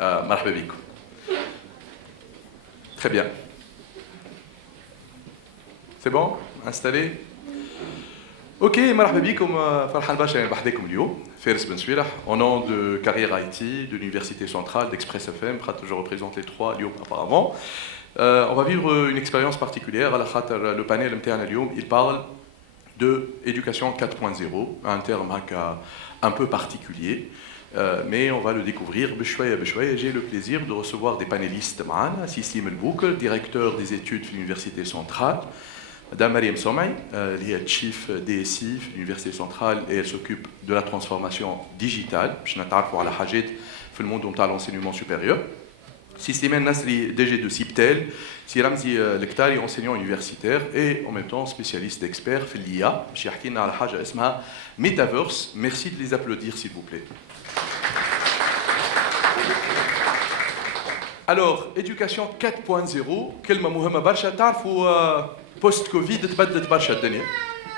مرحبا بكم. Très bien. C'est bon? Installé? Ok, مرحبا بكم. فرحان برشا بحذاكم اليوم. Faris Ben Souilh, au nom de Carrière IT, de l'Université centrale, d'Express FM, je représente les trois Lyon apparemment. On va vivre une expérience particulière. Le panel il parle de éducation 4.0, un terme un peu particulier, mais on va le découvrir. J'ai le plaisir de recevoir des panélistes. Sissim El-Bouk, directeur des études de l'Université centrale. Madame Mariam Somay, elle est Chief DSI de l'Université centrale et elle s'occupe de la transformation digitale. Je n'ai pas parlé de le monde de l'enseignement supérieur. Sissimène Nasri, DG de CIPTEL, si Ramzi Lektari, enseignant universitaire et en même temps spécialiste d'expert في l'IA. Je vais vous parler de chose اسمها Metaverse. Merci de les applaudir s'il vous plaît. Alors, éducation 4.0, كلمة مهمة برشا. تعرفوا بوست كوفيد تبدلت برشا الدنيا.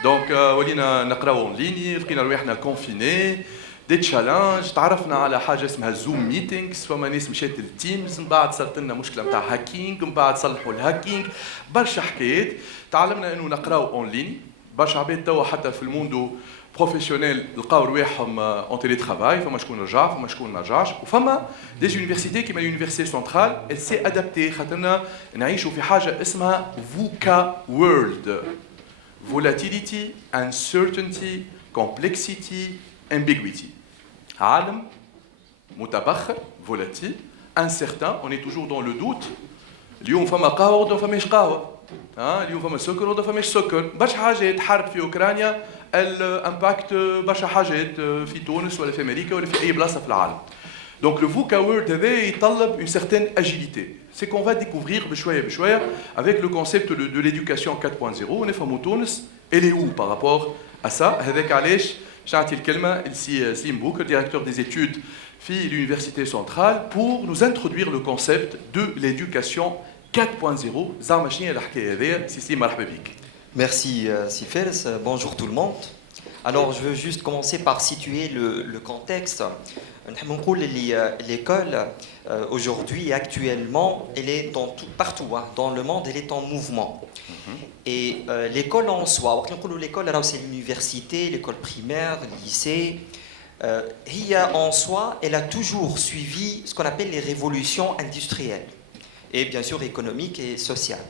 دونك ولينا نقراو اون ليني، لقينا رواحنا كونفيني، دي تشالنج، تعرفنا على حاجه اسمها زوم ميتينغز، فما ناس مشات للتيمز، من بعد صارت لنا مشكله نتاع هاكينغ، من بعد صلحوا الهاكينغ، برشا حكايات. تعلمنا انه نقراو اون ليني، برشا عباد توا حتى في الموندو بروفيسيونيل لقاو رواحهم اون تيلي ترافاي، فما شكون رجع، فما شكون ما رجعش، وفما دي يونيفرسيتي كيما اليونيفرسيتي سنترال ال سي ادابتي، خاطرنا نعيشوا في حاجه اسمها فوكا وورلد. Volatility, uncertainty, complexity, ambiguity. عالم متبخر, volatile, incertain, on est toujours dans le doute. اليوم فما قهوة وغدا فماش قهوة. اليوم فما سكر وغدا فماش سكر. برشا حاجات حرب في أوكرانيا الامباكت برشا حاجات في تونس ولا في أمريكا ولا في أي بلاصة في العالم. Donc le VUCA World هذا يطلب une certaine agilité. C'est qu'on va découvrir بشوية avec le concept de l'éducation 4.0. ونفهموا تونس elle est où par rapport à ça. هذاك علاش نعطي الكلمة لسي سليم بوك, le directeur des études في l'université centrale, pour nous introduire le concept de l'éducation 4.0. زعما شنو هي الحكاية هذيا؟ سي سليم مرحبا بك. Merci Sifers, bonjour tout le monde. Alors je veux juste commencer par situer le contexte. L'école aujourd'hui et actuellement, elle est partout, dans le monde, elle est en mouvement. Et l'école en soi, l'école c'est l'université, l'école primaire, le lycée, en soi, elle a toujours suivi ce qu'on appelle les révolutions industrielles et bien sûr économiques et sociales.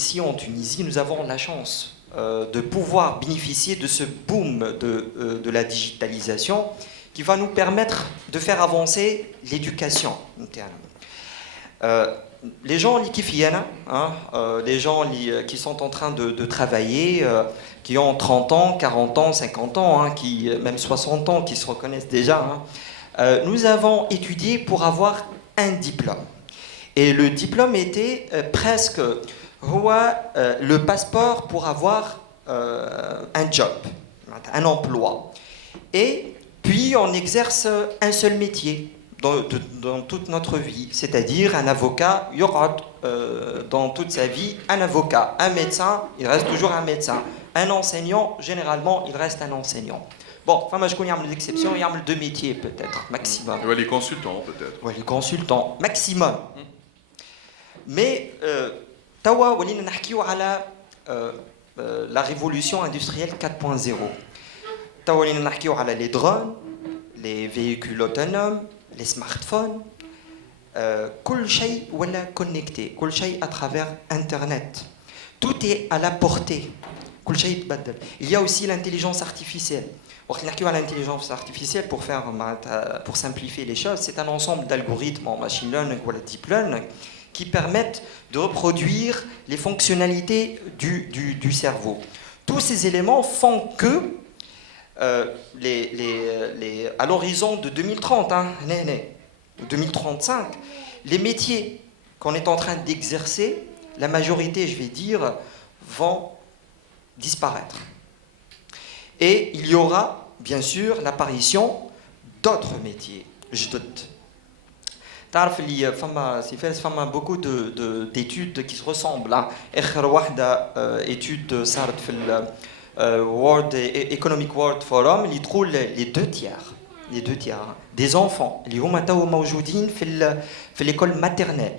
Ici en Tunisie, nous avons la chance de pouvoir bénéficier de ce boom de la digitalisation qui va nous permettre de faire avancer l'éducation. Les gens les gens qui sont en train de travailler, qui ont 30 ans, 40 ans, 50 ans, même 60 ans, qui se reconnaissent déjà, nous avons étudié pour avoir un diplôme. Et le diplôme était presque le passeport pour avoir un job, un emploi. Et puis on exerce un seul métier dans toute notre vie, c'est-à-dire un avocat, il y aura dans toute sa vie un avocat, un médecin, il reste toujours un médecin, un enseignant, généralement il reste un enseignant. Bon, enfin, je connais des exceptions, il y a deux métiers peut-être, maximum. Ouais, les consultants peut-être. Ouais, les consultants, maximum. Mais Tawa, on a la révolution industrielle 4.0. Tawa, on a les drones, les véhicules autonomes, les smartphones. Tout chose est connecté, tout chose à travers Internet. Tout est à la portée. Il y a aussi l'intelligence artificielle. L'intelligence artificielle, pour simplifier les choses, c'est un ensemble d'algorithmes en machine learning ou deep learning qui permettent de reproduire les fonctionnalités du cerveau. Tous ces éléments font que, à l'horizon de 2030, 2035, les métiers qu'on est en train d'exercer, la majorité, je vais dire, vont disparaître. Et il y aura, bien sûr, l'apparition d'autres métiers. تعرف اللي فما beaucoup d'études qui se ressemblent. اخر واحده étude صارت في World Economic World Forum اللي تقول les les 2 tiers, des enfants, l'école maternelle,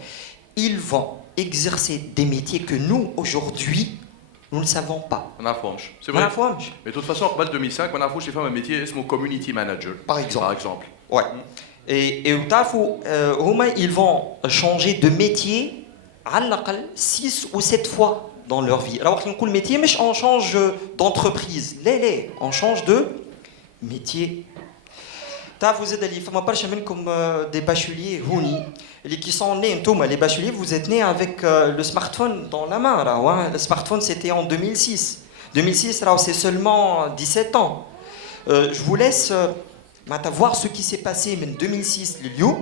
ils vont exercer des métiers que nous, aujourd'hui, nous ne savons pas. ما نعرفهمش. C'est ما vrai. نعرفهمش. Mais de toute façon, قبل 2005 ما نعرفوش يفهم un métier اسمه community manager. Par exemple. Par exemple. Ouais. Et ils vont changer de métier à l'aqal 6 ou 7 fois dans leur vie. Alors, le métier, mais on change d'entreprise. On change de métier. Vous êtes allés, comme des bacheliers, qui sont nés, les bacheliers, vous êtes nés avec le smartphone dans la main. Le smartphone, c'était en 2006. 2006, c'est seulement 17 ans. Je vous laisse voir ce qui s'est passé en 2006, le lieu.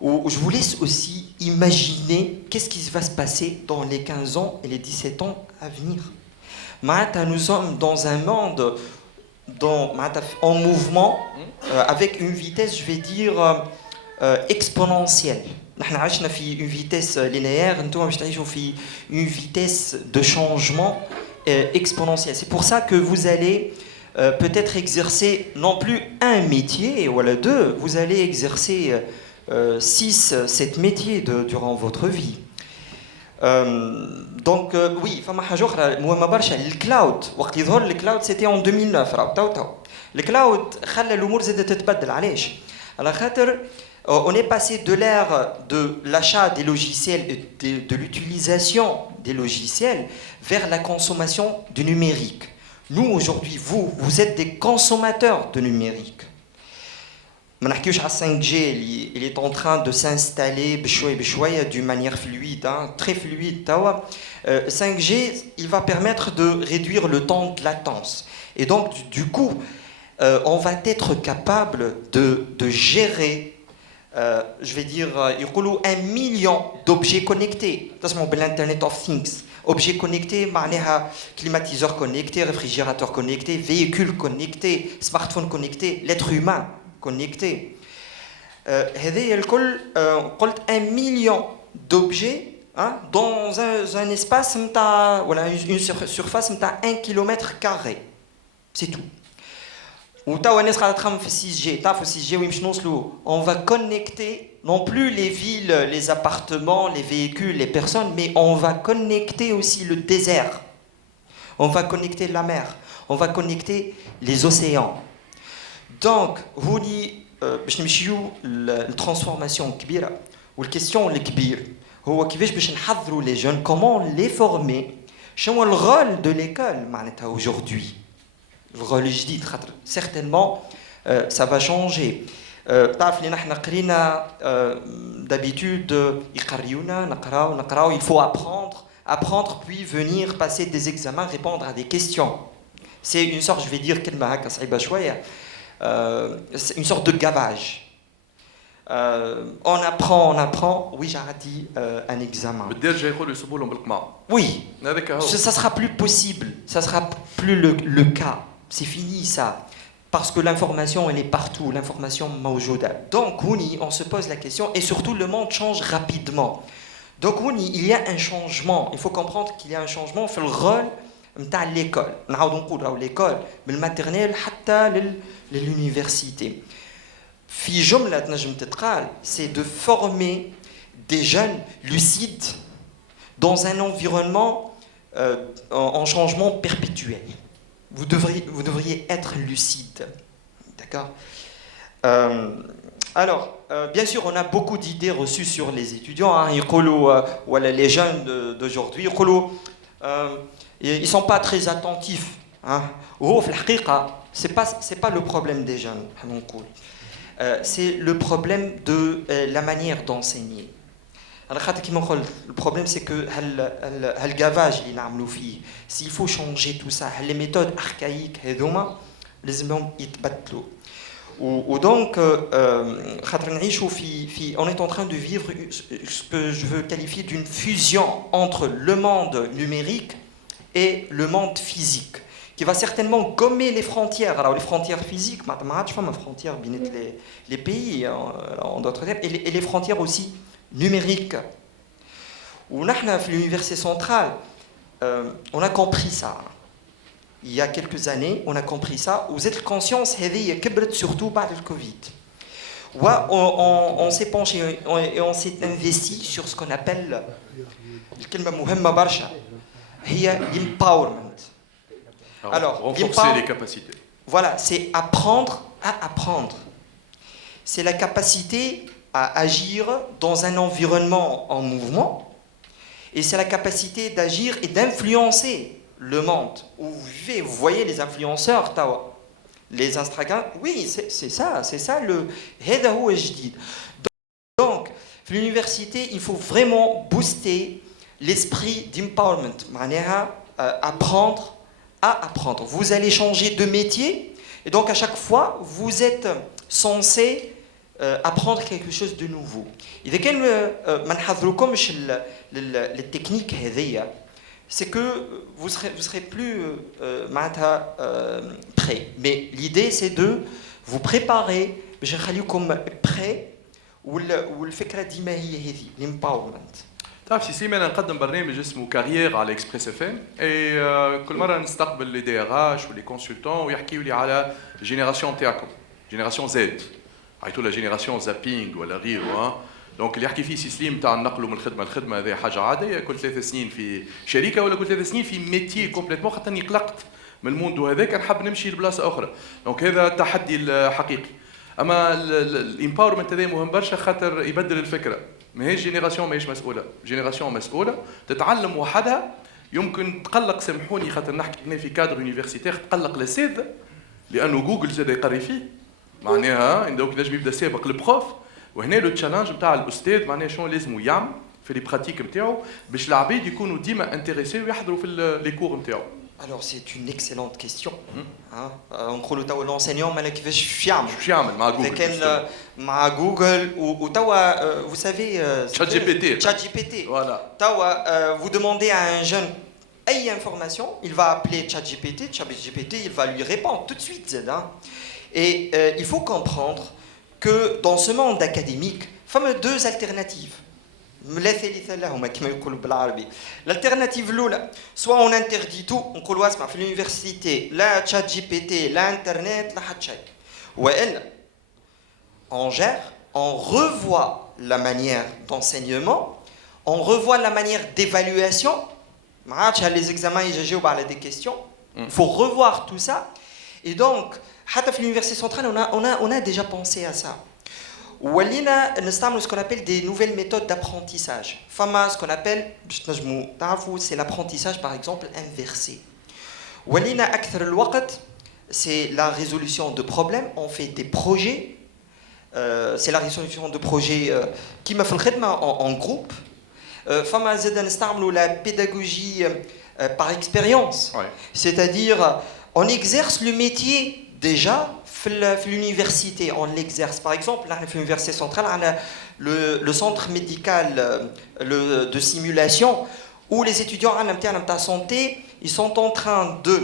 Je vous laisse aussi imaginer qu'est-ce qui va se passer dans les 15 ans et les 17 ans à venir. Nous sommes dans un monde en mouvement, avec une vitesse, je vais dire, exponentielle. Nous avons une vitesse linéaire, nous avons une vitesse de changement exponentielle. C'est pour ça que vous allez peut-être exercer non plus un métier, ou 2, vous allez exercer 6, 7 métiers durant votre vie. Donc oui, le cloud, le cloud c'était en 2009. Le cloud, on est passé de l'ère de l'achat des logiciels et de l'utilisation des logiciels vers la consommation du numérique. Nous aujourd'hui, vous êtes des consommateurs de numérique. Le 5G, il est en train de s'installer d'une manière fluide, très fluide. 5G, il va permettre de réduire le temps de latence. Et donc, du coup, on va être capable de gérer, je vais dire, 1 million d'objets connectés. C'est l'Internet of Things. Objets connectés, climatiseurs connectés, réfrigérateurs connectés, véhicules connectés, smartphones connectés, l'être humain connecté. قلت 1 million d'objets dans un espace, une surface de 1 km². C'est tout. On va connecter non plus les villes, les appartements, les véhicules, les personnes, mais on va connecter aussi le désert. On va connecter la mer. On va connecter les océans. Donc, باش نمشيو للترانسفورماسيون كبيره والكيستيون الكبير هو كيفاش باش نحضروا لي جون كومون لي فورمي شنو الرول دو ليكول معناتها aujourd'hui الرول الجديد خاطر certainement ça va changer تعرف اللي نحن قرينا d'habitude يقريونا نقراو il faut apprendre puis venir passer des examens répondre à des questions c'est une sorte je vais dire كلمه هكا صعيبه شويه c'est une sorte de gavage. On apprend. Oui, j'ai dit un examen. Oui, ça sera plus possible. Ça sera plus le cas. C'est fini ça. Parce que l'information, elle est partout. L'information mawjouda. Donc, on se pose la question. Et surtout, le monde change rapidement. Donc, il y a un changement. Il faut comprendre qu'il y a un changement. Fait le rôle de l'école. L'école, le maternel, l'université. C'est de former des jeunes lucides dans un environnement en changement perpétuel. Vous devriez être lucide. D'accord alors, bien sûr, on a beaucoup d'idées reçues sur les étudiants. Les jeunes d'aujourd'hui, ils ne sont pas très attentifs. C'est pas le problème des jeunes. C'est le problème de la manière d'enseigner. Le problème, c'est que le gavage, s'il faut changer tout ça, les méthodes archaïques, les hommes, ils donc, on est en train de vivre ce que je veux qualifier d'une fusion entre le monde numérique et le monde physique, qui va certainement gommer les frontières. Alors les frontières physiques, frontières les pays, en d'autres termes, et les frontières aussi numériques. Où nous, à l'université centrale, on a compris ça. il y a quelques années, on a compris ça. Vous êtes conscience, هذه كبرت surtout par le Covid. On s'est penché et on s'est investi sur ce qu'on appelle الكلمة مهمة برشا هي l'empowerment. Alors, renforcer les capacités. Voilà, c'est apprendre à apprendre. C'est la capacité à agir dans un environnement en mouvement. Et c'est la capacité d'agir et d'influencer le monde où vous vivez. Vous voyez les influenceurs, Tawa, les Instagram. Oui, c'est ça le هذا هو الجديد. Donc, à l'université, il faut vraiment booster l'esprit d'empowerment. معناها apprendre à apprendre. Vous allez changer de métier et donc à chaque fois, vous êtes censé apprendre quelque chose de nouveau. إذا كان ما نحضروكمش التكنيك هذيا c'est que vous serez plus prêt. Mais l'idée c'est de vous préparer باش نخليكم prêt والفكرة ديما هي هذه l'empowerment. تعرف سي سليم انا نقدم برنامج اسمه كارير على اكسبريس اف ام اي كل مره نستقبل لي دي ار اش ولي كونسلتون ويحكيوا لي على الجينيراسيون تاعكم جينيراسيون زد عيطوا لها جينيراسيون زابينغ ولا غيره. دونك اللي يحكي فيه سي سليم تاع نقلوا من الخدمه للخدمه هذه حاجه عاديه كل 3 سنين في شركه ولا كل 3 سنين في ميتي كومبليتمون خاطر اني قلقت من الموندو هذاك نحب نمشي لبلاصه اخرى. دونك هذا التحدي الحقيقي. اما الامباورمنت هذا مهم برشا خاطر يبدل الفكره. ماهيش جينيراسيون ماهيش مسؤوله، جينيراسيون مسؤوله تتعلم وحدها يمكن تقلق سامحوني خاطر نحكي هنا في كادر يونيفرسيتير تقلق الاساتذه لانه جوجل زاد يقري فيه معناها دوك نجم يبدا سابق البروف وهنا لو تشالنج نتاع الاستاذ معناها شنو لازم يعمل في لي براتيك نتاعو باش العباد يكونوا ديما انتريسي ويحضروا في لي كور نتاعو. Alors c'est une excellente question. نقولوا توا l'enseignant مالا كيفاش يعمل؟ باش يعمل مع جوجل؟ كان مع جوجل وتوا vous savez ChatGPT. ChatGPT. Voilà. توا vous demandez à un jeune أي information, il va appeler ChatGPT, ChatGPT il va lui répondre tout de suite. Et il faut comprendre que dans ce monde académique, il y a deux alternatives. L'alternative l'oula, soit on interdit tout, on dit à l'université, la chat GPT, l'internet, la hatchak. Ou elle, on gère, on revoit la manière d'enseignement, on revoit la manière d'évaluation. Les examens, il des questions. Il faut revoir tout ça. Et donc, à l'université centrale, on a déjà pensé à ça. ولينا نستعمل ce qu'on appelle des nouvelles méthodes d'apprentissage. فما ce qu'on appelle c'est l'apprentissage par exemple inversé. ولينا أكثر الوقت c'est la résolution de problèmes, on fait des projets. C'est la résolution de projets كيما في الخدمة en groupe. فما زاد نستعملوا la pédagogie par expérience. Ouais. C'est-à-dire on exerce le métier déjà في l'université, on l'exerce. Par exemple, là, à l'université centrale, on a le centre médical de simulation où les étudiants en santé, ils sont en train de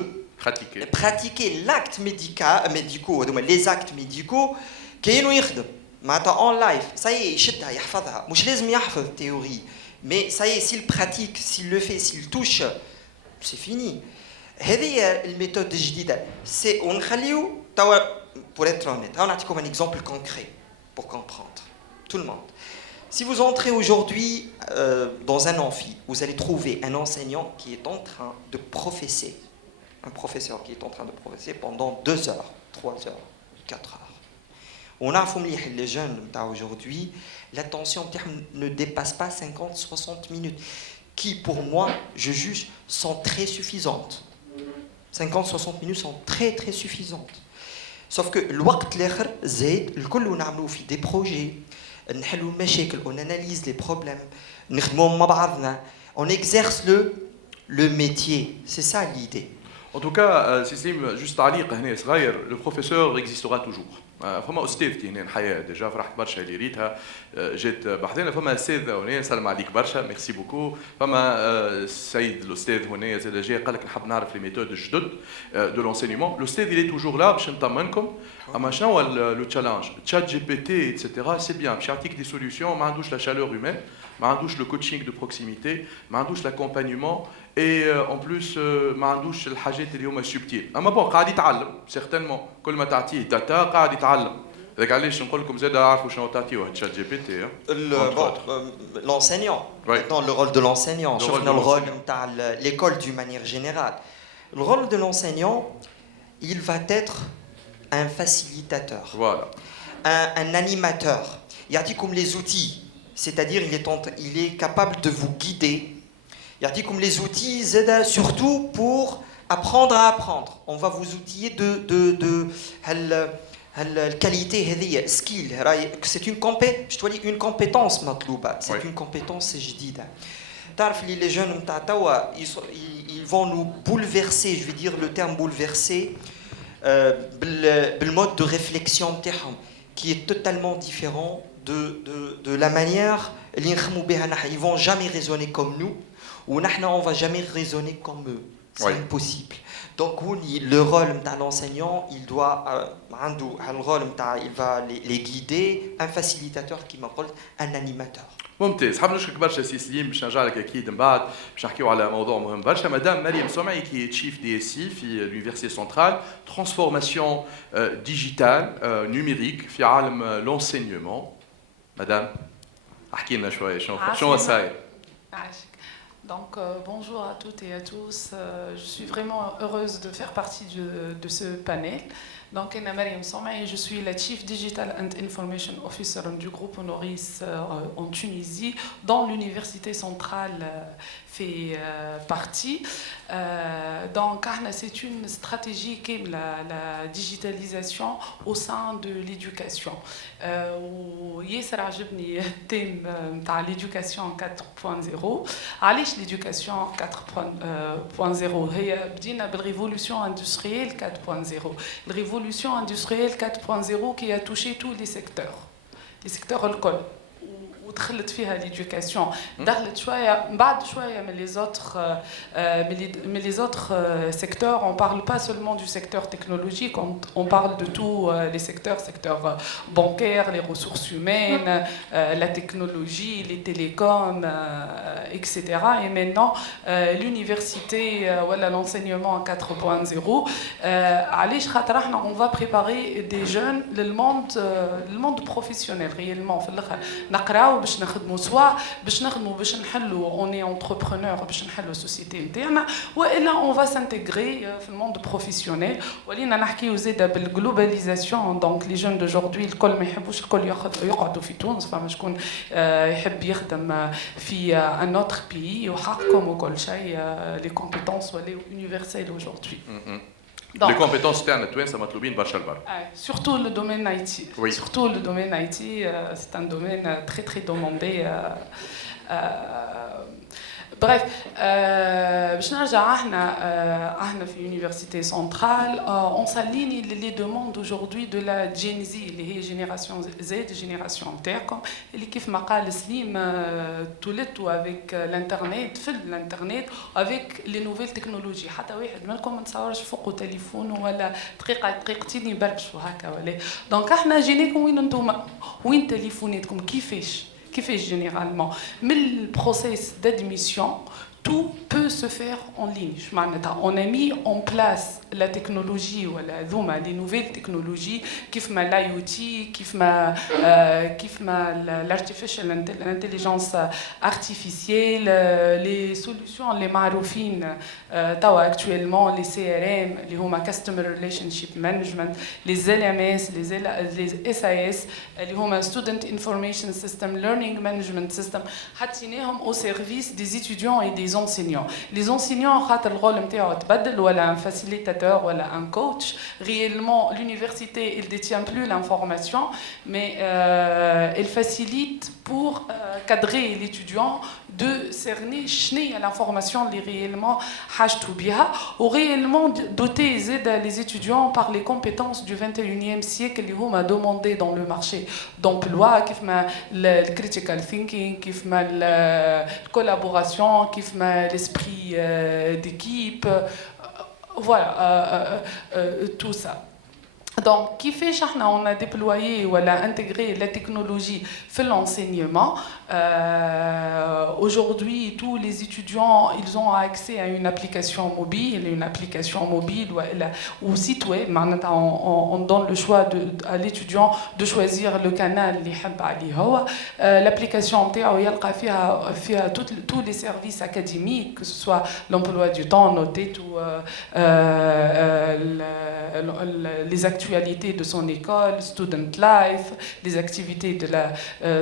pratiquer l'acte médical, les actes médicaux كانوا يخدم en live. Ça y est, يشدها يحفظها. مش لازم يحفظ théorie, mais ça y est, s'il pratique, s'il le fait, s'il touche, c'est fini. هذه الميثود الجديدة. C'est ونخليو توا. Pour être honnête, on a comme un exemple concret pour comprendre. Tout le monde. Si vous entrez aujourd'hui dans un amphi, vous allez trouver un enseignant qui est en train de professer, un professeur qui est en train de professer pendant 2 heures, 3 heures, 4 heures. On a les jeunes aujourd'hui, l'attention ne dépasse pas 50-60 minutes, qui pour moi, je juge, sont très suffisantes. 50-60 minutes sont très très suffisantes. Sauf que الوقت الآخر زاد الكل نعملوا فيه des projets نحلوا المشاكل on analyse les problèmes نخدموا مع بعضنا on exerce le métier. C'est ça l'idée. En tout cas, Sislim, juste تعليق هنا صغير, le professeur existera toujours. فما استاذ كي هنا الحياه ديجا فرحت برشا اللي ريتها جات بحذنا. فما استاذ هنا سلم عليك برشا ميرسي بوكو. فما السيد الاستاذ هنا زاد جا قال لك نحب نعرف لي ميثود الجدد دو لونسينيمون. الاستاذ اللي توجور لا باش نطمنكم. اما شنو هو لو تشالنج تشات جي بي تي اتسيتيرا سي بيان باش يعطيك دي سوليوشن ما عندوش لا شالور هيومان ما عندوش لو كوتشينغ دو بروكسيميتي ما عندوش لاكومبانيمون et en plus ما عندوش الحاجات اللي هما سبتيل اما بون قاعد يتعلم سيغتينمون كل ما تعطيه داتا قاعد يتعلم هذاك علاش نقول لكم زاد عارفوا شنو تعطيوه واحد شات جي بي تي l'enseignant maintenant le rôle de l'enseignant شفنا الرول نتاع l'école d'une manière générale le rôle de l'enseignant il va être un facilitateur voilà un animateur يعطيكم les outils c'est-à-dire il est capable de vous guider يعطيكم les outils زاد surtout pour apprendre à apprendre on va vous outiller de الكاليتي هذه سكيل راهي سي une compétence مطلوبه c'est une compétence جديده تعرف لي les jeunes نتاع توا ils vont nous bouleverser je vais dire le terme bouleverser بالmode de réflexion نتاعهم qui est totalement différent de la manière اللي نخمو بها نحن ils vont jamais raisonner comme nous ou نحن on va jamais raisonner comme eux c'est impossible donc le rôle de l'enseignant il doit le rôle il va les guider un facilitateur qui m'appelle un animateur ممتاز حاب نشكرك برشا سي سليم باش نرجع لك اكيد من بعد باش نحكيو على موضوع مهم برشا مدام مريم سمعي كي تشيف دي اس سي في l'université centrale transformation digitale numérique في عالم l'enseignement مدام احكي لنا شويه شنو صاير Donc bonjour à toutes et à tous, je suis vraiment heureuse de faire partie de ce panel. Donc Anna Mariam Somaï, je suis la Chief Digital and Information Officer du groupe Honoris en Tunisie, dont l'Université centrale fait partie. Donc c'est une stratégie qui est la digitalisation au sein de l'éducation. وياسر عجبني الثيم نتاع l'éducation 4.0 علاش l'éducation 4.0 هي بدينا بالريفولوشن industrielle 4.0 الريفولوشن industrielle 4.0 qui a touché tous les secteurs الكل ودخلت فيها l'éducation دخلت شويه بعد شويه من les autres secteurs on parle pas seulement du secteur technologique on parle de tous les secteurs bancaires les ressources humaines la technologie les télécoms etc et maintenant l'université voilà l'enseignement 4.0 علاش خاطر احنا on va préparer des jeunes le monde professionnel réellement في الاخر نقراو باش نخدموا سواء باش نحلوا on est entrepreneur باش نحلوا السوسيتي نتاعنا والا on va s'intégrer في الموند بروفيسيونيل ولينا نحكيو زاده بالجلوباليزاسيون دونك لي جون دaujourd'hui الكل ما يحبوش الكل يقعدوا في تونس فما شكون يحب في ان اوتر بيي وحقهم وكل شيء لي كومبيتونس ولاو universelles aujourd'hui. Donc, les compétences تاعنا التوانسه مطلوبين برشا البر. Surtout le domaine IT. Oui. Surtout le domaine IT, c'est un domaine très très demandé. Bref, باش نرجع احنا في université centrale, on s'aligne les demandes aujourd'hui de la Gen Z اللي هي génération Z, génération نتاعكم اللي كيف ما قال سليم تولدتوا avec l'internet في الانترنت avec les nouvelles technologies حتى واحد منكم ما تصورش فوقه تليفون ولا دقيقتين يبربشوا هكا ولا دونك احنا جينيكم وين انتم وين تليفوناتكم كيفاش généralement mais le process d'admission tout peut se faire en ligne. On a mis en place la technologie ou les nouvelles technologies كيف ما l'IoT كيف ما l'artificial intelligence artificielle les solutions les معروفين توا actuellement les CRM اللي هما customer relationship management les LMS les SAS اللي هما student information system learning management system حطيناهم au service des étudiants et des enseignants. Les enseignants خاطر الرول نتاعو تبدل ولا un facilitateur ولا un coach. Réellement, l'université elle détient plus l'information, mais elle facilite pour cadrer l'étudiant de cerner شنو l'information اللي réellement حاجتو بها و réellement doter les étudiants par les compétences du 21e siècle اللي هما demandées dans le marché d'emploi كيف ما le critical thinking كيف ما la collaboration كيف ما l'esprit d'équipe voilà tout ça. Donc, qui fait on a déployé ou intégré la technologie fait l'enseignement. Aujourd'hui, tous les étudiants, ils ont accès à une application mobile ou site web. On donne le choix à l'étudiant de choisir le canal اللي يحب عليه هو. L'application نتاعو يلقى فيها tous les services académiques, que ce soit l'emploi du temps, noter ou les actualités de son école, student life, les activités de la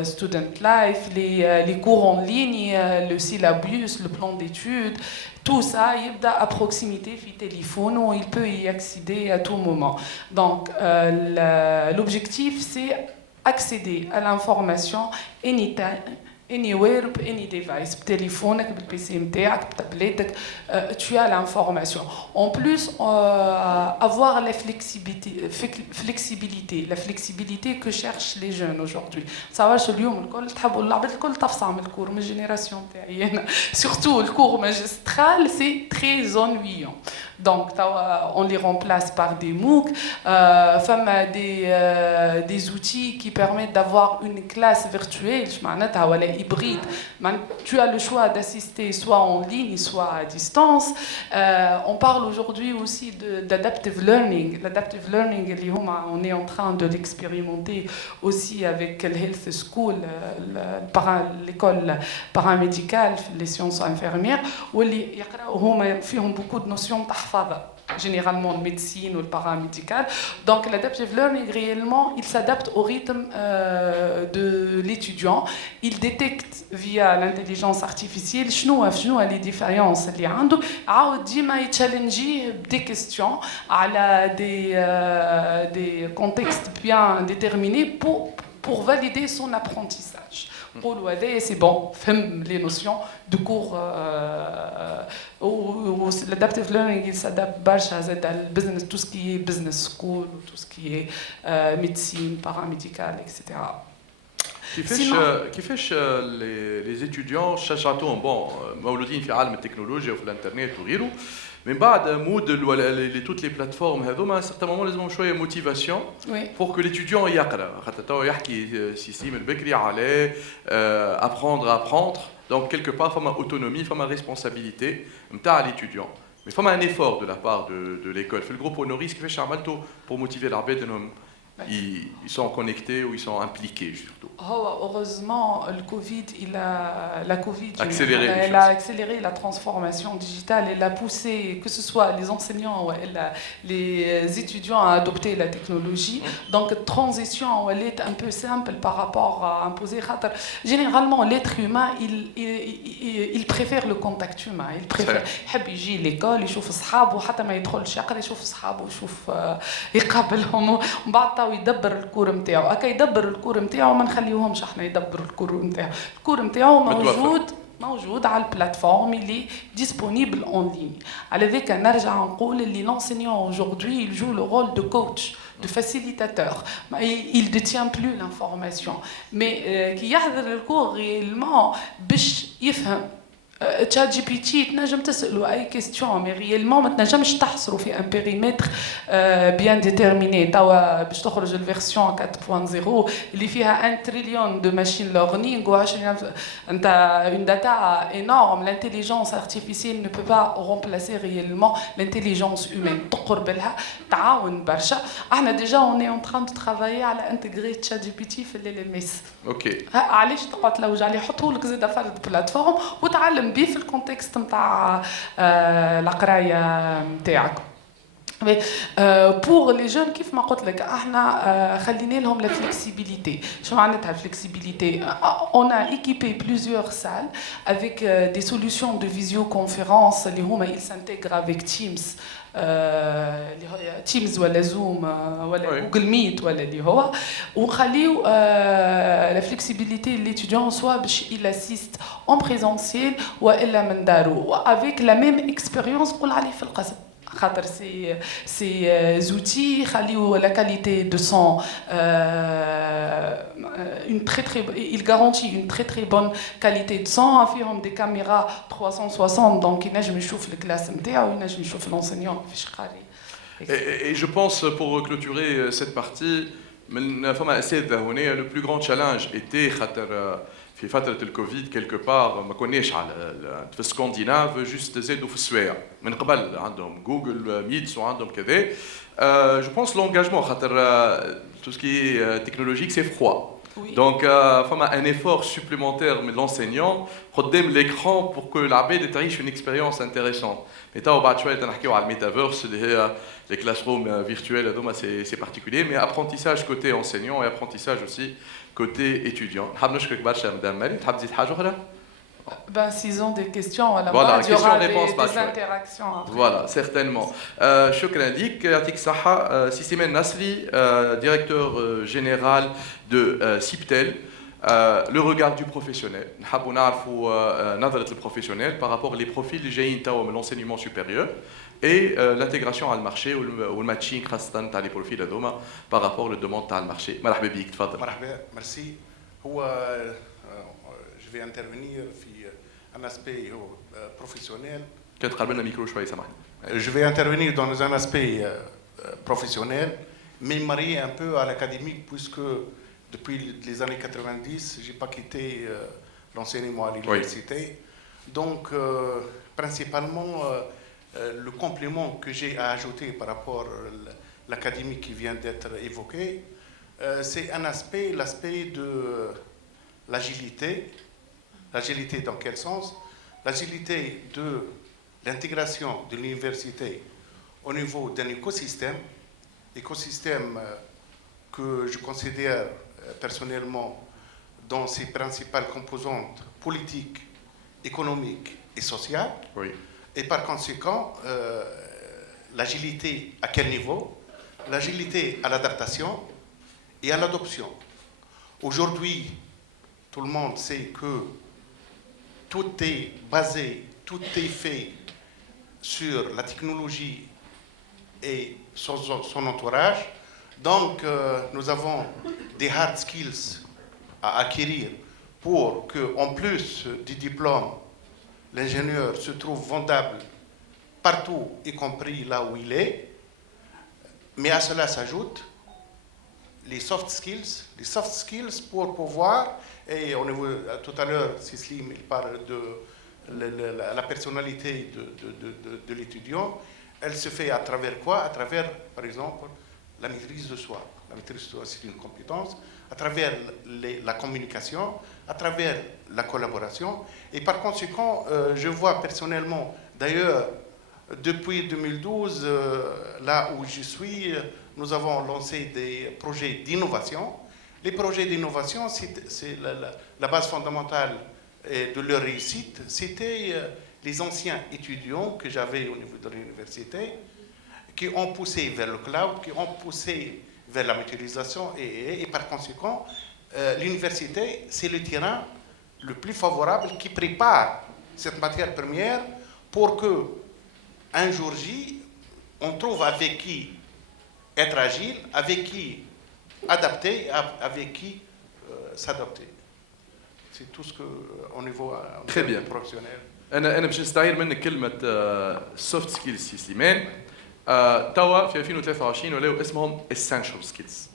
student life, les cours en ligne, le syllabus, le plan d'études, tout ça, il est à proximité du téléphone où il peut y accéder à tout moment. Donc, l'objectif, c'est accéder à l'information anytime, anywhere, any device, téléphone, PC, tablette, tu as l'information. En plus, avoir la flexibilité que cherchent les jeunes aujourd'hui. Ça va, je lui génération, surtout le cours magistral, c'est très ennuyant. Donc, on les remplace par des MOOC, des outils qui permettent d'avoir une classe virtuelle, hybride. Tu as le choix d'assister soit en ligne, soit à distance. On parle aujourd'hui aussi d'adaptive learning. L'adaptive learning, on est en train de l'expérimenter aussi avec le Health School, l'école paramédicale, les sciences infirmières, où ils ont beaucoup de notions généralement de médecine ou le paramédical. Donc l'adaptive learning, réellement, il s'adapte au rythme de l'étudiant. Il détecte via l'intelligence artificielle les défaillances اللي عنده. عاود ديما يتشالنجيه des questions على des contextes bien déterminés pour valider son apprentissage. C'est bon, les notions de cours. L'adaptive learning, il s'adapte à business, tout ce qui est business school, tout ce qui est médecine, paramédicale, etc. كيفاش les étudiants شجعتوهم مولودين في عالم التكنولوجيا وفي الانترنت وغيره من بعد مودل toutes les plateformes هذوما à un certain moment لازمهم شويه موتيفاسيون pour que l'étudiant يقرا خاطر تو يحكي سيستم البكري على apprendre donc quelque part فما autonomie فما responsabilité نتاع l'étudiant mais فما un effort de la part de l'école في الجروب اونوريس كيفاش عملتوا pour motiver العباد انهم ils sont connectés ou ils sont impliqués surtout. Heureusement, la Covid elle a accéléré la transformation digitale et l'a poussé, que ce soit les enseignants ou les étudiants à adopter la technologie. Donc, transition, elle est un peu simple par rapport à imposer. Généralement, l'être humain, il préfère le contact humain. Il préfère يجي l'école, يشوف أصحابه حتى ما يدخلش يقرأ يشوف أصحابه يشوف يقابلهم وبعد يدبر الكور نتاعو هكا يدبر الكور نتاعو ما نخليوهمش احنا يدبروا الكور نتاعو موجود على البلاتفورم اللي disponible en ligne. على ذلك نرجع نقول اللي l'enseignant aujourd'hui il joue le rôle de coach, de facilitateur. Il détient plus l'information mais qui يحضر الكور réellement باش يفهم تشات جي بي تي تنجم تسألوا أي كيستيون مي ريالمون ما تنجمش تحصروا في ان بيريمتر بيان ديتيرميني. توا باش تخرج الفيرسيون 4.0 اللي فيها 1 تريليون دو ماشين ليرنينغ انت اون داتا انورم. L'intelligence artificielle ne peut pas remplacer réellement l'intelligence humaine. تقرب لها تعاون برشا. احنا ديجا on est en train de travailler على intégrer تشات جي بي تي في ال LMS. اوكي علاش تقعد تلوج عليه حطوا لك زيد فرد بلاتفورم وتعلم بيه في الكونتكست نتاع القرايه نتاعك. Pour les jeunes, كيف ما قلت لك احنا خلينا لهم la flexibilité. شو معناتها flexibilité? On a équipé plusieurs salles avec des solutions de visioconférence اللي هما ils s'intègrent avec Teams. تيمز ولا زوم ولا جوجل ميت ولا اللي هو ونخليو لا فليكسيبيليتي ليتيديون سوا باش il assiste en présentiel والا من دارو avec la même expérience نقول عليه في القسم. خاطر ces outils يخليو la qualité de son il garantit une très bonne qualité de son. فيهم des caméras 360 donc ينجم يشوف الكلاس نتاعو ينجم يشوف l'enseignant كيفاش قاري. Et je pense, pour clôturer cette partie, le plus grand challenge était في فترة الكوفيد quelque part ما كناش على في السكندناف جوست زادوا في السوايع من قبل عندهم جوجل ميتس وعندهم كذا جو بونس لونجاجمون خاطر tout ce qui est technologique c'est froid. Oui. Donc, il y a un effort supplémentaire de l'enseignant قدام l'écran pour que l'abed تعيش une expérience intéressante. Mais tu بعد شوية نحكيو على الميتافيرس اللي هي les classrooms virtuels هذوما c'est particulier, mais apprentissage côté enseignant et apprentissage aussi côté étudiant. حاب نشكرك برشا مدام مريم، تحب تزيد حاجة أخرى؟ Ben, s'ils ont des questions, à la voilà, il y aura des interactions. Après. Voilà, certainement. Shukran lik, Yatik Saha, Sissimène Nasri, directeur général de CIPTEL, le regard du professionnel. Nous avons le professionnel par rapport aux profils de l'enseignement supérieur et l'intégration à le marché ou le matching les profils par rapport aux demandes à le marché. Merci. Je vais intervenir sur un aspect professionnel. Je vais intervenir dans un aspect professionnel, mais marié un peu à l'académique, puisque depuis les années 90, je n'ai pas quitté l'enseignement à l'université. Oui. Donc, principalement, le complément que j'ai à ajouter par rapport à l'académie qui vient d'être évoqué, c'est un aspect, l'aspect de l'agilité. L'agilité dans quel sens? L'agilité de l'intégration de l'université au niveau d'un écosystème que je considère personnellement dans ses principales composantes politiques, économiques et sociales. Oui. Et par conséquent, l'agilité à quel niveau? L'agilité à l'adaptation et à l'adoption. Aujourd'hui, tout le monde sait que tout est basé, tout est fait sur la technologie et son entourage. Donc, nous avons des hard skills à acquérir pour qu'en plus du diplôme, l'ingénieur se trouve vendable partout, y compris là où il est. Mais à cela s'ajoutent les soft skills pour pouvoir, et tout à l'heure, Sislim il parle de la personnalité de l'étudiant, elle se fait à travers quoi? À travers, par exemple, la maîtrise de soi. La maîtrise de soi, c'est une compétence, à travers la communication, à travers la collaboration. Et par conséquent, je vois personnellement, d'ailleurs, depuis 2012, là où je suis, nous avons lancé des projets d'innovation. Les projets d'innovation, c'est la base fondamentale de leur réussite. C'était les anciens étudiants que j'avais au niveau de l'université qui ont poussé vers le cloud, qui ont poussé vers la mutualisation et par conséquent, l'université, c'est le terrain le plus favorable qui prépare cette matière première pour que un jour J, on trouve avec qui être agile, avec qui adapter, avec qui s'adapter. C'est tout ce qu'au niveau professionnel. أنا باش نستعير منك كلمة soft skills سليمان. توا في 2023 ولاو اسمهم essential skills.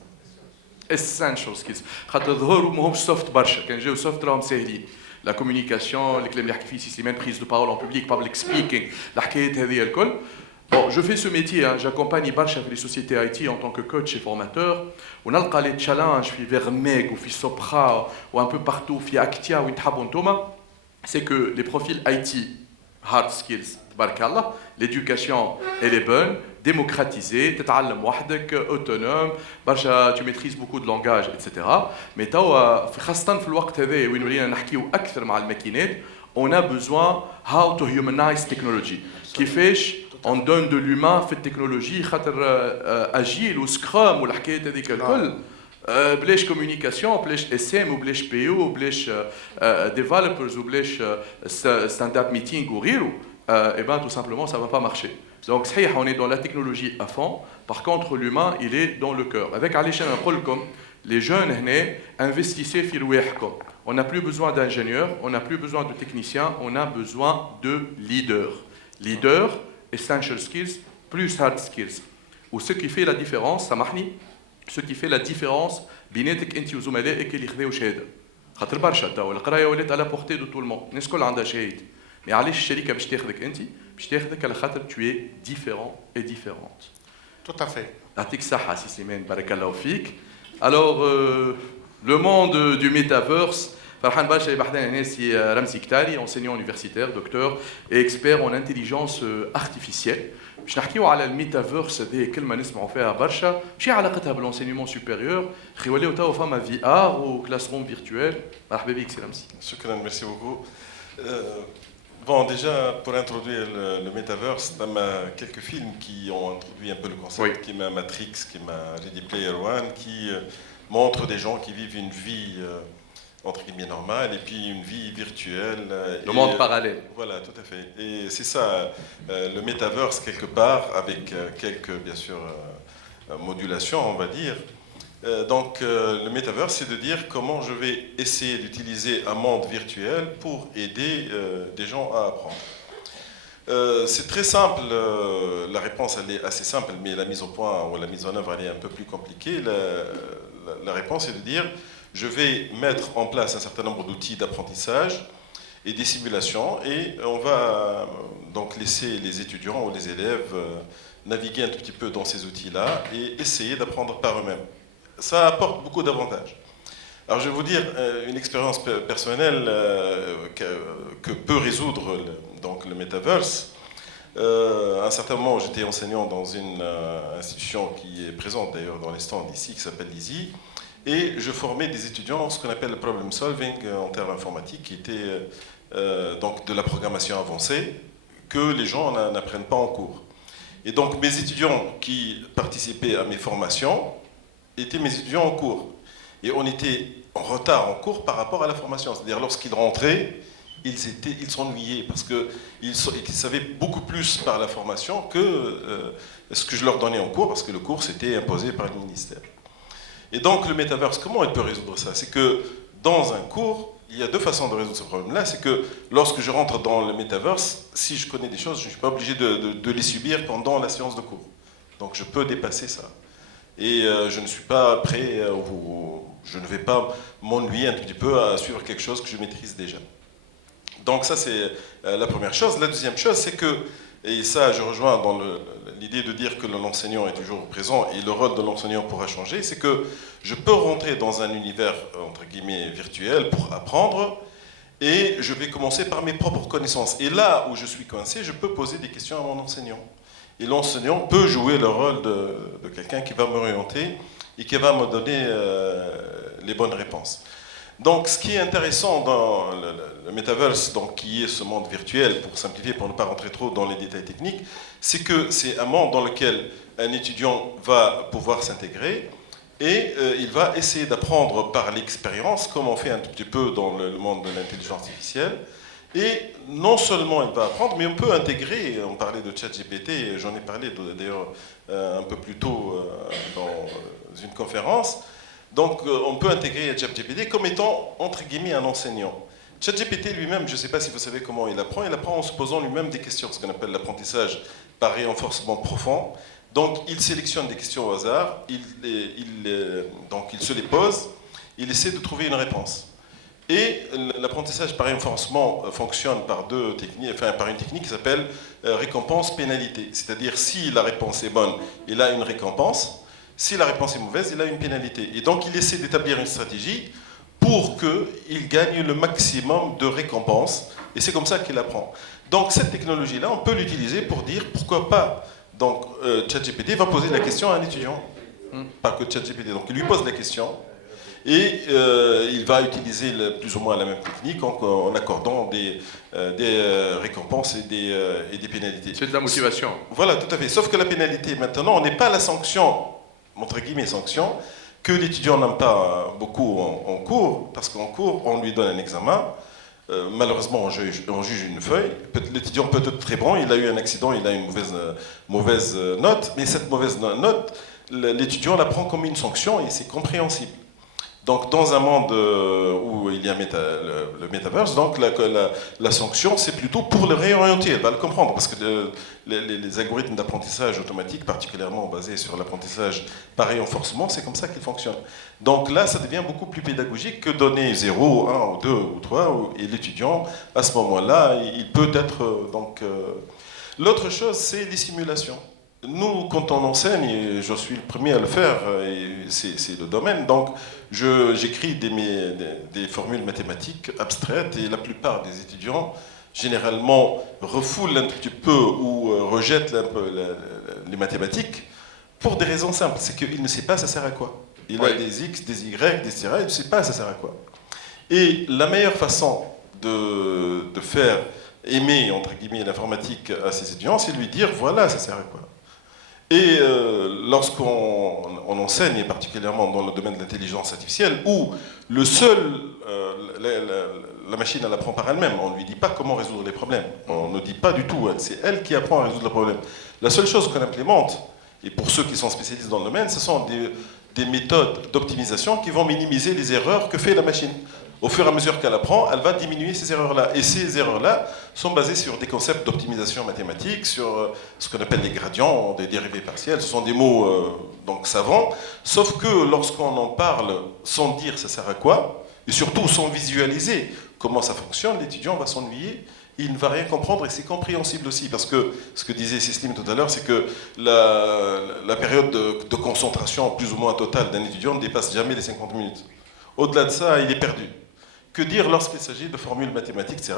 essential skills. خاطر ظهروا ماهمش soft برشا، كان جاو soft راهم ساهلين. La communication, الكلام اللي يحكي فيه سليمان, prise de parole en public, public speaking, الحكايات هذه الكل. Bon, je fais ce métier, hein, j'accompagne Barcha les sociétés IT en tant que coach et formateur. On a les challenges, fi Vermeg ou fi Sopra ou un peu partout, fi Actia ou Intrabantoma, c'est que les profils IT, hard skills, barkallah, l'éducation elle est bonne, démocratisée, تتعلم وحدك, autonome, barcha tu maîtrises beaucoup de langages, etc. Mais توا خاصة في الوقت هذا وين ولينا نحكيو أكثر مع الماكينات, on a besoin how to humanize technology. كيفاش on donne de l'humain في التكنولوجي خاطر agile ou scrum ou الحكايات هذيك الكل بلاش communication بلاش SM ou بلاش PO ou بلاش developers ou بلاش stand-up meeting ou غيره et ben tout simplement ça va pas marcher. Donc صحيح on est dans la technologie à fond, par contre l'humain il est dans le cœur. Avec علاش انا نقول لكم les jeunes هنا investissez في رواحكم. On n'a plus besoin d'ingénieurs, on n'a plus besoin de techniciens, on a besoin de leaders. Leaders, essential skills, plus hard skills. ce qui fait la différence, سامحني, ce qui fait la différence بيناتك انت وزملائك اللي خذاو شهاده. خاطر برشا توا القرايه ولات على بورتي دو تو المون، الناس الكل عندها شهاده. مي علاش الشركه باش تاخذك انت؟ باش تاخذك على خاطر tu es différent et différente. Tout à fait. يعطيك الصحه سي سليمان بارك الله فيك. Alors le monde du métaverse, فرحان برشا اللي بحثنا هنا سي رمزي كتاري, enseignant universitaire, docteur et expert en intelligence artificielle. باش نحكيو على الميتافيرس هذه كلمه نسمعوا فيها برشا، شي علاقتها بالانسينيمون سوبيريور؟ خي ولاو توا فما في ار وكلاس روم فيرتوال. مرحبا بك سي رمزي. شكرا, merci beaucoup. Bon, déjà, pour introduire le métaverse, il y a quelques films qui ont introduit un peu le concept, oui. qui m'a Matrix, qui m'a Ready Player One, qui montrent des gens qui vivent une vie entre guillemets normale et puis une vie virtuelle. Le monde parallèle. Voilà, tout à fait. Et c'est ça, le métaverse quelque part, avec quelques, bien sûr, modulations, on va dire. Donc, le métaverse, c'est de dire comment je vais essayer d'utiliser un monde virtuel pour aider des gens à apprendre. C'est très simple, la réponse elle est assez simple, mais la mise au point ou la mise en œuvre elle est un peu plus compliquée. La réponse est de dire je vais mettre en place un certain nombre d'outils d'apprentissage et des simulations et on va donc laisser les étudiants ou les élèves naviguer un tout petit peu dans ces outils-là et essayer d'apprendre par eux-mêmes. Ça apporte beaucoup d'avantages. Alors je vais vous dire une expérience personnelle que peut résoudre donc le Metaverse. À un certain moment, j'étais enseignant dans une institution qui est présente d'ailleurs dans les stands ici, qui s'appelle l'ISI, et je formais des étudiants en ce qu'on appelle le problem solving en termes informatiques, qui était donc de la programmation avancée que les gens n'apprennent pas en cours. Et donc mes étudiants qui participaient à mes formations étaient mes étudiants en cours. Et on était en retard en cours par rapport à la formation. C'est-à-dire lorsqu'ils rentraient, ils s'ennuyaient parce qu'ils savaient beaucoup plus par la formation que ce que je leur donnais en cours, parce que le cours c'était imposé par le ministère. Et donc le métaverse, comment il peut résoudre ça? C'est que dans un cours, il y a deux façons de résoudre ce problème-là. C'est que lorsque je rentre dans le métaverse, si je connais des choses, je ne suis pas obligé de les subir pendant la séance de cours. Donc je peux dépasser ça. Et je ne suis pas prêt, ou je ne vais pas m'ennuyer un petit peu à suivre quelque chose que je maîtrise déjà. Donc ça c'est la première chose. La deuxième chose c'est que, et ça je rejoins dans l'idée de dire que l'enseignant est toujours présent et le rôle de l'enseignant pourra changer, c'est que je peux rentrer dans un univers entre guillemets virtuel pour apprendre et je vais commencer par mes propres connaissances. Et là où je suis coincé, je peux poser des questions à mon enseignant. Et l'enseignant peut jouer le rôle de quelqu'un qui va m'orienter et qui va me donner les bonnes réponses. Donc, ce qui est intéressant dans le Metaverse, donc, qui est ce monde virtuel, pour simplifier, pour ne pas rentrer trop dans les détails techniques, c'est que c'est un monde dans lequel un étudiant va pouvoir s'intégrer et il va essayer d'apprendre par l'expérience, comme on fait un tout petit peu dans le monde de l'intelligence artificielle. Et non seulement il va apprendre, mais on peut intégrer, on parlait de ChatGPT, j'en ai parlé d'ailleurs un peu plus tôt dans une conférence. Donc on peut intégrer ChatGPT comme étant entre guillemets un enseignant. ChatGPT lui-même, je ne sais pas si vous savez comment il apprend en se posant lui-même des questions, ce qu'on appelle l'apprentissage par renforcement profond. Donc il sélectionne des questions au hasard, donc il se les pose, il essaie de trouver une réponse. Et l'apprentissage par renforcement fonctionne par par une technique qui s'appelle récompense-pénalité. C'est-à-dire si la réponse est bonne, il a une récompense. Si la réponse est mauvaise, il a une pénalité. Et donc il essaie d'établir une stratégie pour qu'il gagne le maximum de récompenses. Et c'est comme ça qu'il apprend. Donc cette technologie-là, on peut l'utiliser pour dire pourquoi pas. Donc ChatGPT va poser la question à un étudiant. Pas que ChatGPT. Donc il lui pose la question. Et il va utiliser plus ou moins la même technique en accordant des récompenses et des pénalités. C'est de la motivation. Voilà, tout à fait. Sauf que la pénalité, maintenant, on n'est pas la sanction, entre guillemets sanction, que l'étudiant n'aime pas beaucoup en cours, parce qu'en cours, on lui donne un examen. Malheureusement, on juge une feuille. L'étudiant peut être très bon, il a eu un accident, il a une mauvaise note, mais cette mauvaise note, l'étudiant la prend comme une sanction et c'est compréhensible. Donc, dans un monde où il y a le metaverse, donc la sanction, c'est plutôt pour le réorienter. Elle va le comprendre, parce que les algorithmes d'apprentissage automatique, particulièrement basés sur l'apprentissage par renforcement, c'est comme ça qu'ils fonctionnent. Donc là, ça devient beaucoup plus pédagogique que donner 0, 1 ou 2 ou 3, et l'étudiant, à ce moment-là, il peut être... L'autre chose, c'est les simulations. Nous, quand on enseigne, et je suis le premier à le faire, et c'est le domaine, donc j'écris des formules mathématiques abstraites, et la plupart des étudiants, généralement, refoulent un petit peu ou rejettent un peu les mathématiques, pour des raisons simples. C'est qu'il ne sait pas ça sert à quoi. Il a des X, des Y, des etc. Il ne sait pas ça sert à quoi. Et la meilleure façon de faire aimer, entre guillemets, l'informatique à ses étudiants, c'est de lui dire, voilà, ça sert à quoi. Et lorsqu'on enseigne, et particulièrement dans le domaine de l'intelligence artificielle, où le seul, la machine, elle apprend par elle-même, on ne lui dit pas comment résoudre les problèmes, on ne dit pas du tout, c'est elle qui apprend à résoudre le problème. La seule chose qu'on implémente, et pour ceux qui sont spécialistes dans le domaine, ce sont des méthodes d'optimisation qui vont minimiser les erreurs que fait la machine. Au fur et à mesure qu'elle apprend, elle va diminuer ces erreurs-là. Et ces erreurs-là sont basées sur des concepts d'optimisation mathématique, sur ce qu'on appelle les gradients, des dérivés partiels. Ce sont des mots donc savants, sauf que lorsqu'on en parle sans dire ça sert à quoi, et surtout sans visualiser comment ça fonctionne, l'étudiant va s'ennuyer. Il ne va rien comprendre, et c'est compréhensible aussi, parce que ce que disait Cécile tout à l'heure, c'est que la période de concentration plus ou moins totale d'un étudiant ne dépasse jamais les 50 minutes. Au-delà de ça, il est perdu. Que dire lorsqu'il s'agit de formules mathématiques, etc.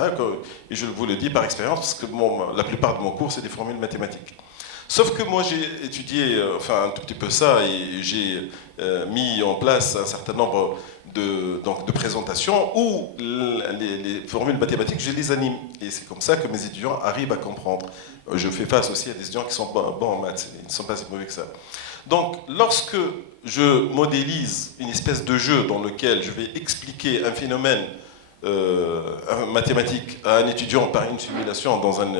Et je vous le dis par expérience, parce que la plupart de mon cours, c'est des formules mathématiques. Sauf que moi, j'ai étudié un tout petit peu ça, et j'ai mis en place un certain nombre de présentations où les formules mathématiques, je les anime. Et c'est comme ça que mes étudiants arrivent à comprendre. Je fais face aussi à des étudiants qui sont bons en maths, ils ne sont pas si mauvais que ça. Donc, lorsque je modélise une espèce de jeu dans lequel je vais expliquer un phénomène mathématique à un étudiant par une simulation dans un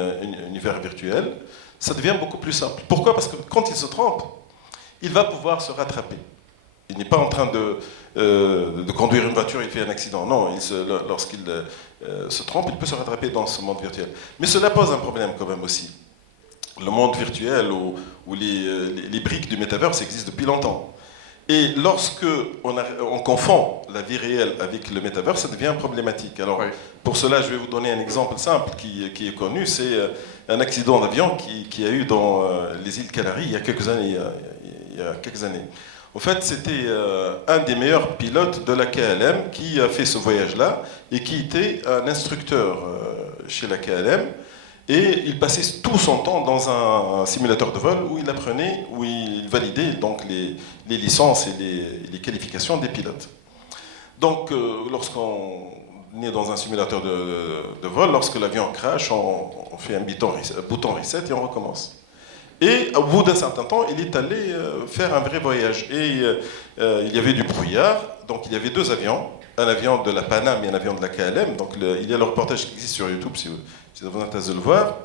univers virtuel, ça devient beaucoup plus simple. Pourquoi ? Parce que quand il se trompe, il va pouvoir se rattraper. Il n'est pas en train de conduire une voiture et il fait un accident. Non, lorsqu'il se trompe, il peut se rattraper dans ce monde virtuel. Mais cela pose un problème quand même aussi. Le monde virtuel où les briques du métaverse existent depuis longtemps. Et lorsque on confond la vie réelle avec le métaverse, ça devient problématique. Alors, pour cela, je vais vous donner un exemple simple qui est connu. C'est un accident d'avion qui a eu dans les îles Canaries il y a quelques années. En fait, c'était un des meilleurs pilotes de la KLM qui a fait ce voyage-là et qui était un instructeur chez la KLM. Et il passait tout son temps dans un simulateur de vol où il apprenait, où il validait donc les licences et les qualifications des pilotes. Donc, lorsqu'on est dans un simulateur de vol, lorsque l'avion crash, on fait un bouton reset et on recommence. Et au bout d'un certain temps, il est allé faire un vrai voyage. Et il y avait du brouillard, donc il y avait deux avions, un avion de la Panam et un avion de la KLM. Donc il y a le reportage qui existe sur YouTube si vous avez l'intérêt de le voir.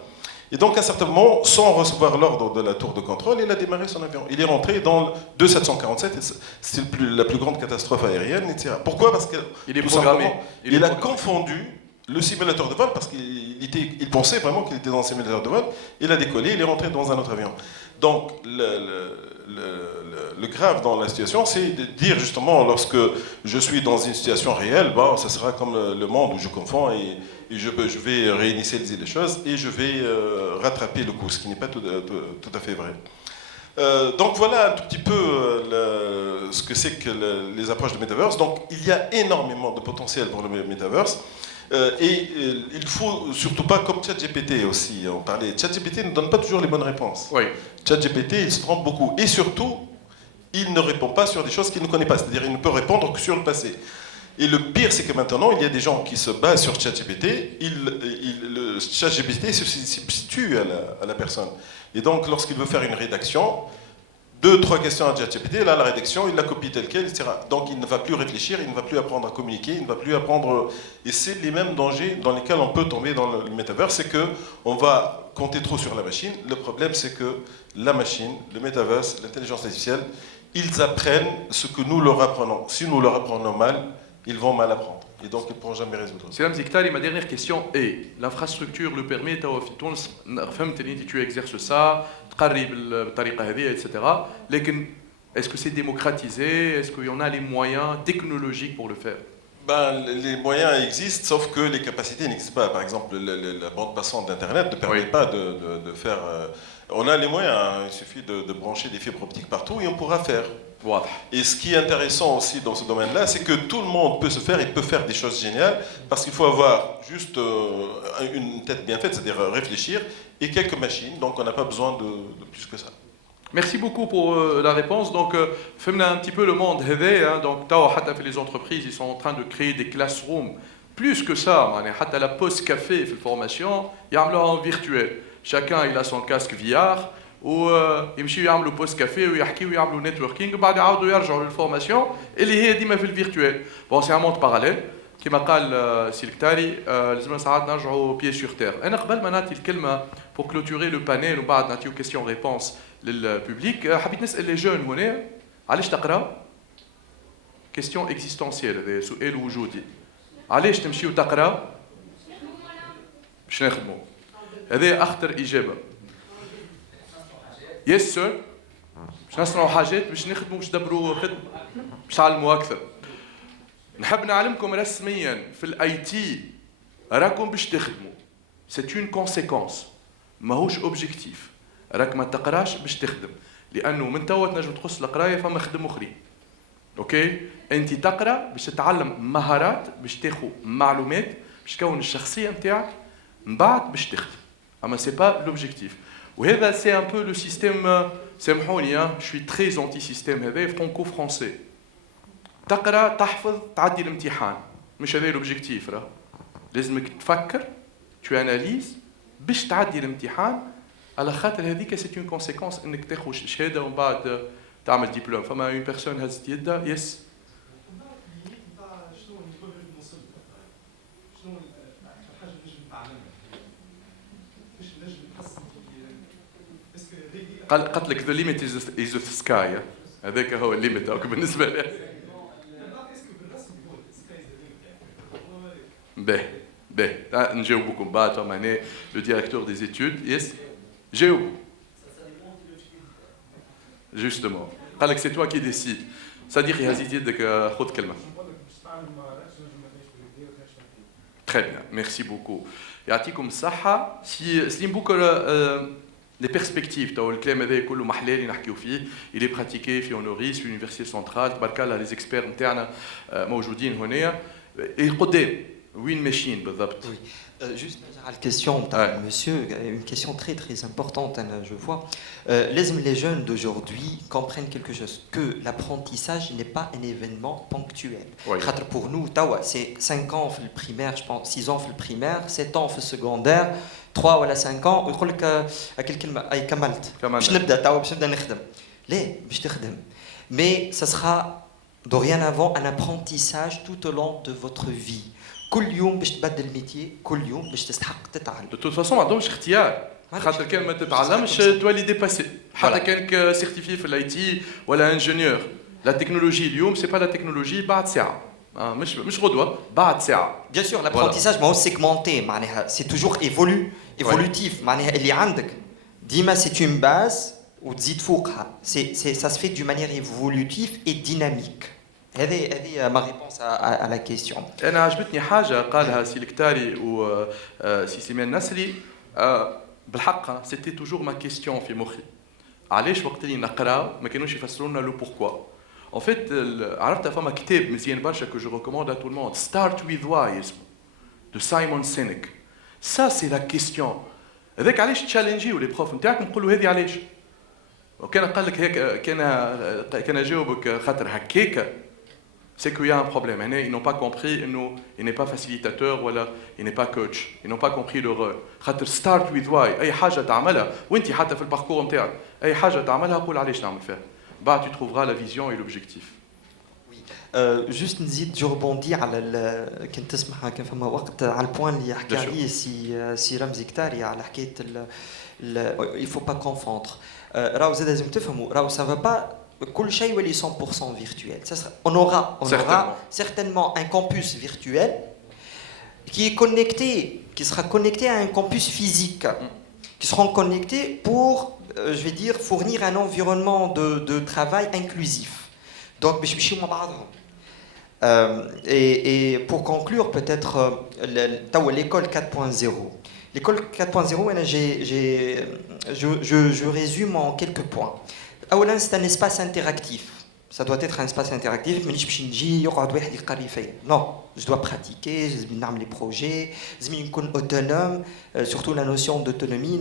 Et donc à un certain moment, sans recevoir l'ordre de la tour de contrôle, il a démarré son avion. Il est rentré dans le 747, c'est la plus grande catastrophe aérienne, etc. Pourquoi ? Parce qu'il a confondu le simulateur de vol, parce qu'il pensait vraiment qu'il était dans un simulateur de vol, il a décollé, il est rentré dans un autre avion. Donc le grave dans la situation, c'est de dire justement, lorsque je suis dans une situation réelle, ça sera comme le monde où je confonds et je vais réinitialiser les choses et je vais rattraper le coup, ce qui n'est pas tout à fait vrai. Donc voilà un tout petit peu ce que c'est que les approches de Metaverse. Donc il y a énormément de potentiel pour le Metaverse. Et il ne faut surtout pas, comme ChatGPT aussi, on parlait, ChatGPT ne donne pas toujours les bonnes réponses. Oui. ChatGPT, il se trompe beaucoup. Et surtout, il ne répond pas sur des choses qu'il ne connaît pas. C'est-à-dire qu'il ne peut répondre que sur le passé. Et le pire, c'est que maintenant, il y a des gens qui se basent sur ChatGPT. Le ChatGPT se substitue à la personne. Et donc, lorsqu'il veut faire une rédaction, 2-3 questions à ChatGPT, là, la rédaction, il la copie telle quelle, etc. Donc, il ne va plus réfléchir, il ne va plus apprendre à communiquer, il ne va plus apprendre... Et c'est les mêmes dangers dans lesquels on peut tomber dans le métavers, c'est qu'on va compter trop sur la machine. Le problème, c'est que la machine, le métaverse, l'intelligence artificielle, ils apprennent ce que nous leur apprenons. Si nous leur apprenons mal, ils vont mal apprendre. Et donc, ils ne pourront jamais résoudre ça. Salam Ziktari, ma dernière question est l'infrastructure le permet, tu exerces ça, etc. Est-ce que c'est démocratisé? Est-ce qu'il y en a les moyens technologiques pour le faire? Ben, les moyens existent, sauf que les capacités n'existent pas. Par exemple, la bande passante d'Internet ne permet pas de faire... on a les moyens, hein. Il suffit de brancher des fibres optiques partout et on pourra faire. Wow. Et ce qui est intéressant aussi dans ce domaine-là, c'est que tout le monde peut se faire et peut faire des choses géniales, parce qu'il faut avoir juste une tête bien faite, c'est-à-dire réfléchir, et quelques machines, donc on n'a pas besoin de plus que ça. Merci beaucoup pour la réponse. Donc, faisons un petit peu le monde hein. Donc, les entreprises, ils sont en train de créer des classrooms. Plus que ça, la pause café, la formation, ils en virtuel. Chacun il a son casque VR. ويمشيو يعملوا بوست كافيه ويحكيوا ويعملوا نتوركينغ وبعد يعاودوا يرجعوا للفورماسيون اللي هي ديما في الفيرتوال بون سي ان موند باراليل كما قال سي الكتاري لازمنا ساعات نرجعوا بيي سور تير انا قبل ما نعطي الكلمه بور كلوتوري لو بانيل وبعد نعطيو كيستيون ريبونس للبوبليك حبيت نسال لي جون هنا علاش تقرا كيستيون اكزيستونسيال هذا سؤال وجودي علاش تمشيو تقرا باش نخدموا هذا اخطر اجابه يس سير باش نصنعوا حاجات باش نخدموا باش ندبروا خدمه باش نعلموا اكثر نحب نعلمكم رسميا في الاي تي راكم باش تخدموا سي اون كونسيكونس ماهوش اوبجيكتيف راك ما تقراش باش تخدم لانه من توا تنجم تخص القرايه فما خدم اخرين اوكي انت تقرا باش تتعلم مهارات باش تاخذ معلومات باش تكون الشخصيه نتاعك من بعد باش تخدم اما سي با لوبجيكتيف وهذا سي ان بو لو سيستيم سامحوني je suis très anti système هذا فرانكو فرونسي تقرا تحفظ تعدي الامتحان مش هذا لوبجيكتيف راه لازمك تفكر tu analyses باش تعدي الامتحان على خاطر هذيك سي اون كونسيكونس انك تاخذ شهاده ومن بعد تعمل دبلوم فما اون بيرسون هزت يدها يس قالت لك ذا ليميت از ذا سكاي هذاك هو الليميت تاعك بالنسبه لي باهي نجاوبكم بعد معناه لو ديريكتور دي زيتود يس جاوب جوستومون قال لك سي توا كي ديسيد صديقي هزيت يدك خذ كلمه Très bien, merci beaucoup. يعطيكم الصحة. سليم بوكر les perspectives تاع الكلام هذا كله محلى اللي نحكيو فيه il est pratiqué في اونوريس في اليونيفرسيتي سنترال تبارك الله لي زيكسبير نتاعنا موجودين هنا قدام وين ماشيين بالضبط. Juste la question, monsieur, une question très très importante, je vois. Les jeunes d'aujourd'hui comprennent quelque chose, que l'apprentissage n'est pas un événement ponctuel. Oui. Pour nous, c'est 5 ans في primaire, je pense, 6 ans في primaire, 7 ans في secondaire, 3 ولا 5 ans, ويقول لك هاك الكلمة أي كملت. باش نبدأ باش نبدأ نخدم. ليه باش تخدم؟ Mais ça sera dorénavant un apprentissage tout au long de votre vie. كل يوم باش تبدل الميتي كل يوم باش تستحق تتعلم. De toute façon ما عندهمش اختيار خاطر كان ما تتعلمش تولي ديباسي حتى كانك سيرتيفي في الاي تي ولا انجينيور. لا تكنولوجي اليوم سي با لا تكنولوجي بعد ساعه مش غدوه بعد ساعه. Bien sûr l'apprentissage ماهو سيغمونتي معناها سي توجور évolutif معناها اللي عندك ديما سي اون باز وتزيد فوقها سي ça se fait d'une manière évolutive et dynamique. هذه ما ريبونس على لا كيستيون. انا عجبتني حاجه قالها سي الكتاري وسي سليمان النسري بالحق سيتي توجور ما كيستيون في مخي علاش وقت اللي نقرا ما كانوش يفسروا لنا لو بوركوا ان فيت عرفت فما كتاب مزيان برشا كو جو ريكوموند ا تو الموند ستارت ويز واي اسمه دو سايمون سينيك سا سي لا كيستيون هذاك علاش تشالنجيو لي بروف نتاعك نقولوا هذه علاش وكان قال لك هيك كان جاوبك خاطر هكاك c'est qu'il y a un problème. Ils n'ont pas compris, il n'est pas facilitateur, voilà, il n'est pas coach. Ils n'ont pas compris le rôle. Start with why. أي حاجة تعملها وأنت حتى في الباركور نتاعك أي حاجة تعملها قول علاش نعمل فيها. بعد tu trouveras la vision et l'objectif. جوست نزيد جو ريبوندي على كنت تسمح كان فما وقت على البوان اللي حكى عليه سي رمزي كتاري على حكاية il faut pas confondre. راهو زاد لازم تفهموا راهو ça va pas كل شيء يولي 100% virtuel. On aura certainement un campus virtuel qui sera connecté à un campus physique, qui seront connectés pour, je vais dire, fournir un environnement de travail inclusif. Donc, et pour conclure, peut-être l'école 4.0. L'école 4.0, je résume en quelques points. C'est un espace interactif. Ça doit être un espace interactif. Non, je dois pratiquer, je dois faire les projets, je dois être autonome, surtout la notion d'autonomie.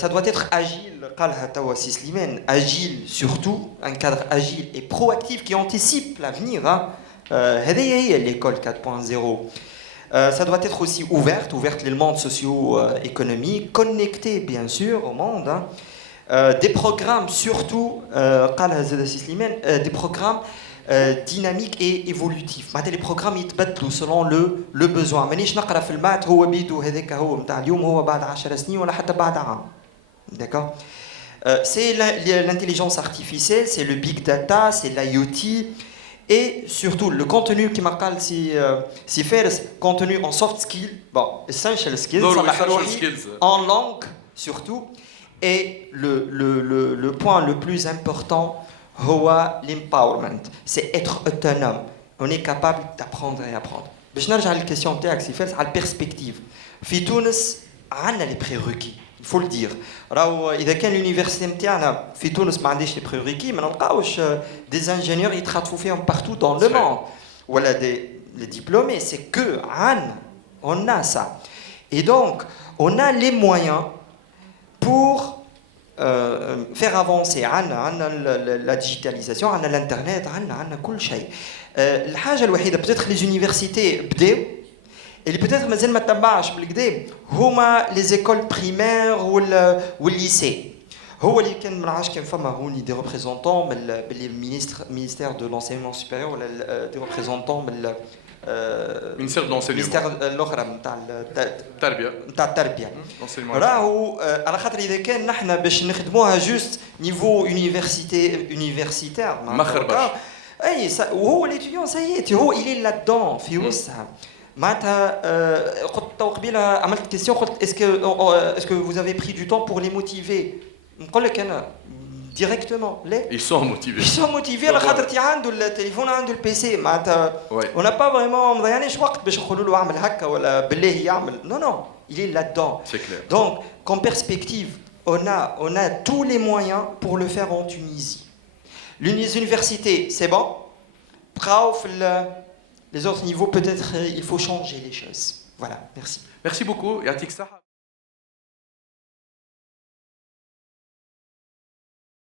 Ça doit être agile, agile surtout, un cadre agile et proactif qui anticipe l'avenir. L'école 4.0. Ça doit être aussi ouverte le monde socio-économique, connecté bien sûr au monde. Des programmes surtout, des programmes dynamiques et évolutifs. Les programmes يتبدلوا selon le besoin. مانيش نقرا في المات هو بيدو هذاك هو نتاع اليوم هو بعد 10 سنين ولا حتى بعد عام. D'accord. C'est l'intelligence artificielle, c'est le big data, c'est l'IoT et surtout le contenu qui m'a dit si faire contenu en soft skills, bon, essential skills, en langue surtout. Et le point le plus important, l'empowerment, c'est être autonome. On est capable d'apprendre et apprendre. باش نرجع للكيسيون تاعك سي فارس على البيرسبكتيف. في تونس عندنا لي بريروكي، il faut le dire. راهو اذا كان اليونيفرسيتي نتاعنا في تونس ما عنديش لي بريروكي ما نلقاوش des ingénieurs يتخاطفوا فيهم partout dans le monde. ولا les diplômés, c'est que on a ça. Et donc, on a les moyens pour faire avancer la digitalisation, l'internet, كل شيء. الحاجة الوحيدة peut-être les universités بداو اللي peut-être مازال ما تبعش بالكدا هما les écoles primaires والlycées. هو اللي كان ما نعرفش كان فما هوني des représentants من ministère de l'enseignement supérieur ولا des représentants من ministère de l'enseignement الاخرى نتاع التربيه l'enseignement راهو على خاطر اذا كان نحن باش نخدموها جوست نيفو يونيفرسيتير مخربش اي وهو ليتيديون سيتي هو الي لا دون في وسطها معناتها قلت قبيله عملت كيسيون قلت اسكو vous avez pris du temps pour les motiver نقول لك انا directement ils sont motivés على خاطر عنده التليفون عنده البيسي معناتها on n'a pas vraiment ما ضيعناش وقت باش نقولوا له اعمل هكا ولا بالله يعمل non il est là-dedans. C'est clair. Donc qu'en perspective on a tous les moyens pour le faire en Tunisie. Les universités c'est bon. Les autres niveaux peut-être il faut changer les choses. Voilà, merci. Merci beaucoup. Yatik Saha.